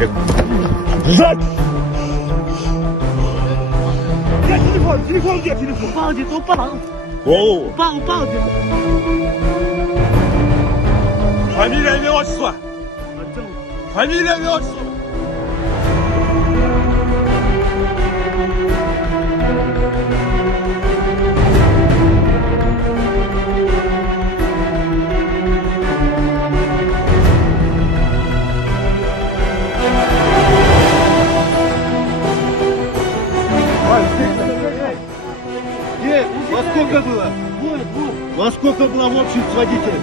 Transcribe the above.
Бежать! Где телефон? Телефон где? Телефон? Упал где-то, упал. Голову. Упал где-то. Фамилия, имя, отчество. Фамилия, имя, отчество. Где? Во сколько было? Вот. Во сколько было в общем с водителем?